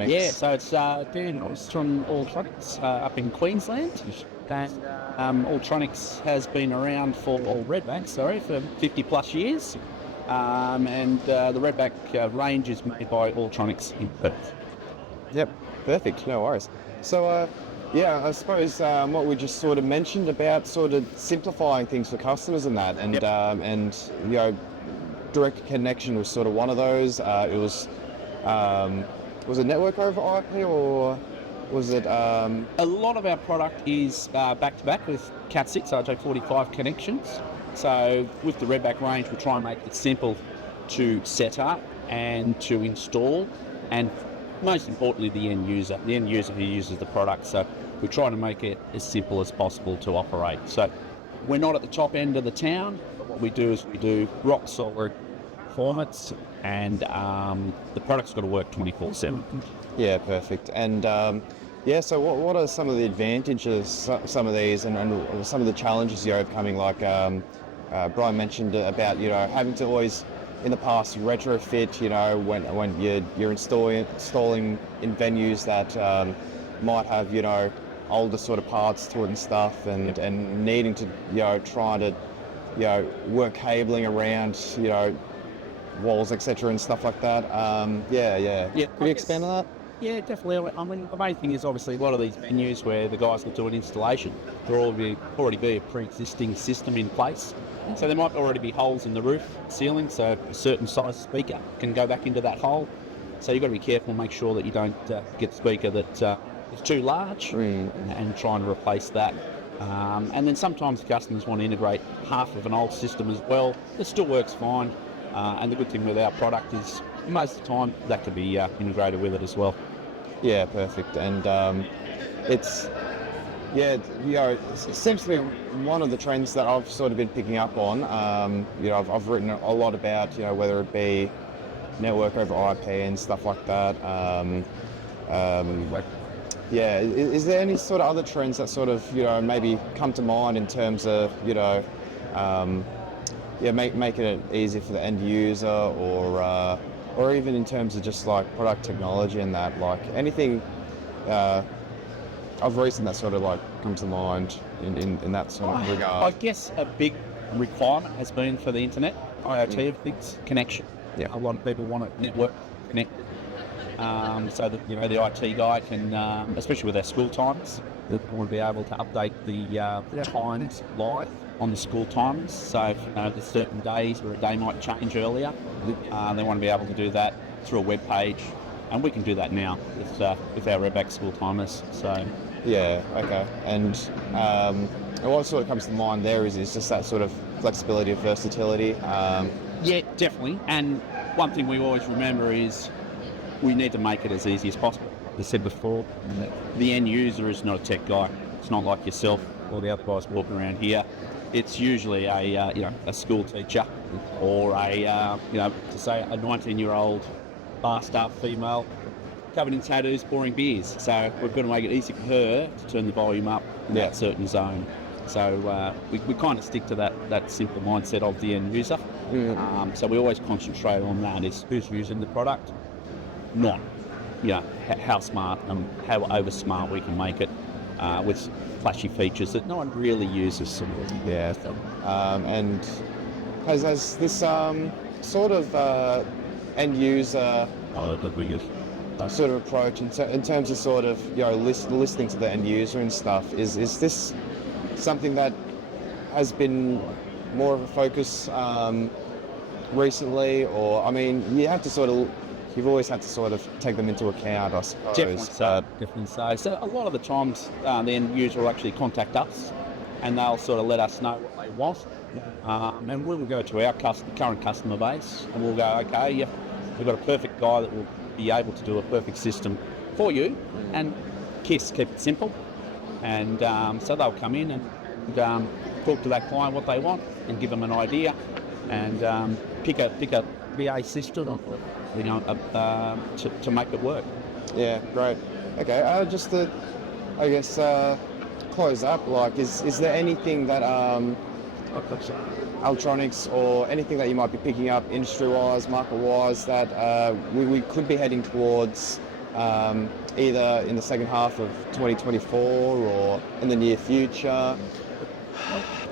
Altronics? Yeah, so it's Dan Nuess from Altronics up in Queensland. And Altronics has been around for Redback, for 50 plus years. And the Redback range is made by Altronics in Perth. Yep, perfect, no worries. So, I suppose what we just sort of mentioned about sort of simplifying things for customers and that, and Yep. and you know, direct connection was sort of one of those. Was it network over IP or was it? A lot of our product is back-to-back with Cat6 RJ45 connections. So with the Redback range, we try and make it simple to set up and to install, and most importantly, the end user who uses the product. So we try to make it as simple as possible to operate. So we're not at the top end of the town. What we do is we do rock solid performance, and the product's got to work 24/7. Yeah, perfect. And so what are some of the advantages, some of these, and some of the challenges you're overcoming? Like Brian mentioned about having to always in the past retrofit. When you're installing in venues that might have older sort of parts to it and stuff, and needing to try to work cabling around walls, etc., and stuff like that. Yeah. Could you expand on that? Yeah, definitely. I mean, the main thing is obviously a lot of these venues where the guys will do an installation, there will already be a pre-existing system in place. So there might already be holes in the roof ceiling, so a certain size speaker can go back into that hole. So you've got to be careful and make sure that you don't get a speaker that is too large and try and replace that. And then sometimes customers want to integrate half of an old system as well. It still works fine. And the good thing with our product is most of the time that can be integrated with it as well. Yeah, perfect. And it seems to be one of the trends that I've sort of been picking up on. I've written a lot about whether it be network over IP and stuff like that. Is there any sort of other trends that sort of maybe come to mind in terms of making it easier for the end user, or even in terms of just like product technology and that, like anything of recent that sort of like comes to mind in that sort of regard? I guess a big requirement has been for the internet, IoT of things, connection. Yeah. A lot of people want it network connected, so that the IT guy can, especially with our school times, they want to be able to update the times live on the school times. So if there's certain days where a day might change earlier, they want to be able to do that through a web page, and we can do that now with our Redback school timers. So yeah, okay. And what sort of comes to mind there is just that sort of flexibility of versatility. Yeah, definitely. And one thing we always remember is we need to make it as easy as possible. As I said before, the end user is not a tech guy. It's not like yourself or the other guys walking around here. It's usually a school teacher or a 19-year-old bar-staff female covered in tattoos pouring beers. So we've got to make it easy for her to turn the volume up in that certain zone. So we kind of stick to that simple mindset of the end user. So we always concentrate on that, is who's using the product, not how smart and how over smart we can make it with flashy features that no one really uses. Yeah. And has this sort of end user sort of approach in terms of sort of listening to the end user and stuff, is this something that has been more of a focus recently? Or I mean, you've always had to sort of take them into account, I suppose. Definitely so. So a lot of the times the end user will actually contact us, and they'll sort of let us know what they want, and we'll go to our current customer base, and we'll go, okay, yeah, we've got a perfect guy that will be able to do a perfect system for you, and keep it simple. And so they'll come in and talk to that client what they want, and give them an idea, and pick a VA system, to make it work. Yeah, great. Okay, just to, I guess, close up, like, is there anything that Altronics or anything that you might be picking up industry-wise, market-wise, that we could be heading towards either in the second half of 2024 or in the near future?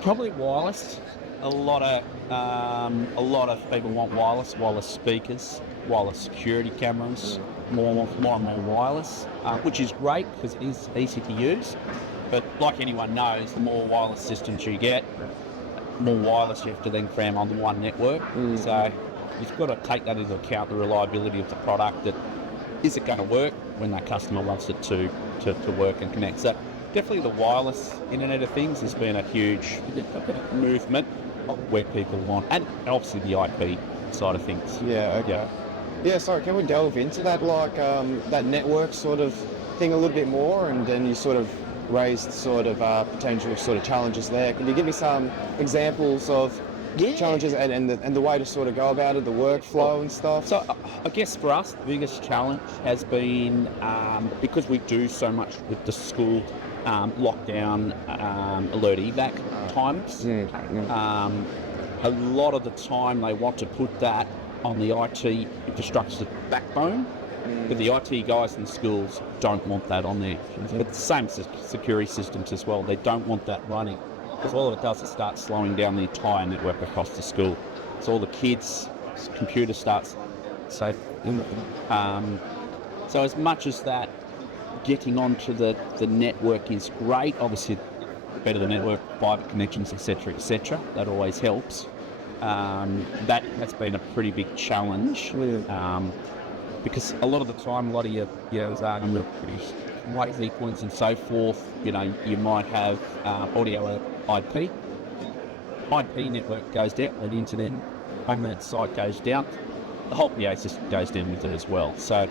Probably wireless. A lot of people want wireless speakers, wireless security cameras, more and more wireless, which is great because it is easy to use. But like anyone knows, the more wireless systems you get, more wireless you have to then cram onto one network. So you've got to take that into account, the reliability of the product. That is it going to work when that customer wants it to work and connect. So definitely the wireless Internet of Things has been a huge movement of where people want, and obviously the IP side of things. Yeah, okay. Yeah, sorry, can we delve into that, like that network sort of thing a little bit more, and then you sort of raised sort of potential sort of challenges there. Can you give me some examples of challenges and the way to sort of go about it, the workflow and stuff? So I guess for us, the biggest challenge has been because we do so much with the school lockdown alert evac times. A lot of the time they want to put that on the IT infrastructure backbone, but the IT guys in the schools don't want that on there. But the same security systems as well, they don't want that running. Because all it does is start slowing down the entire network across the school. So all the kids' computer starts safe. So as much as that, getting onto the network is great. Obviously, better the network, private connections, etc. That always helps. That has been a pretty big challenge because a lot of the time, a lot of your latency points and so forth, you might have audio IP. IP network goes down, the internet on that site goes down, the whole PA system goes down with it as well. So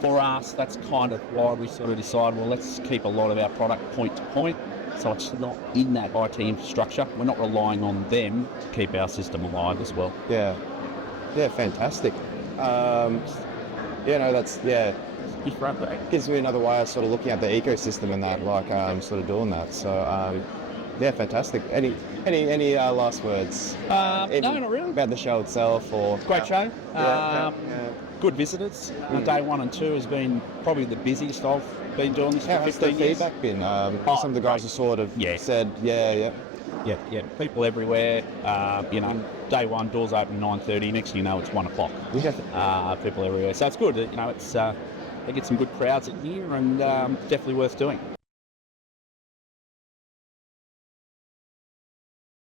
for us, that's kind of why we sort of decided, well, let's keep a lot of our product point to point, so it's not in that IT infrastructure. We're not relying on them to keep our system alive as well. Yeah, fantastic. That's gives me another way of sort of looking at the ecosystem and that, like sort of doing that. So fantastic. Any last words? No, not really. About the show itself, or great show. Good visitors. Day 1 and 2 has been probably the busiest I've been doing this for 15 years. How's the feedback been? Some of the guys have sort of said, Yeah, people everywhere. Day 1, doors open 9:30. Next thing you know, it's 1 o'clock. People everywhere. So it's good. It get some good crowds in here, and definitely worth doing.